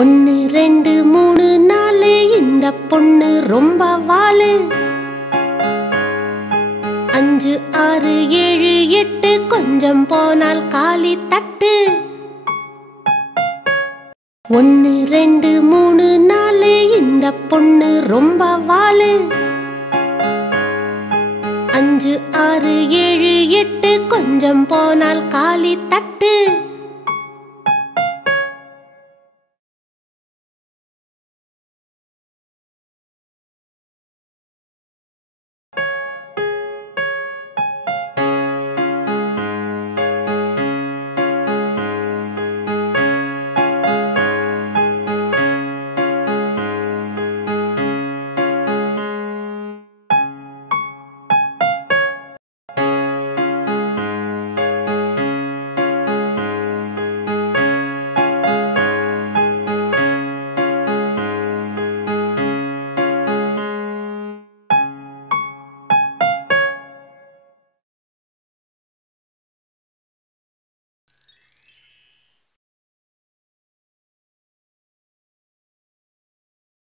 1 2 3 4 இந்த பொண்ணு ரொம்ப வாலு. 5 6 7 8 கொஞ்சம் போனால் காலி தட்டு. 1 2 3 4 இந்த பொண்ணு ரொம்ப வாலு. 5 6 7 8 கொஞ்சம் போனால் காலி தட்டு.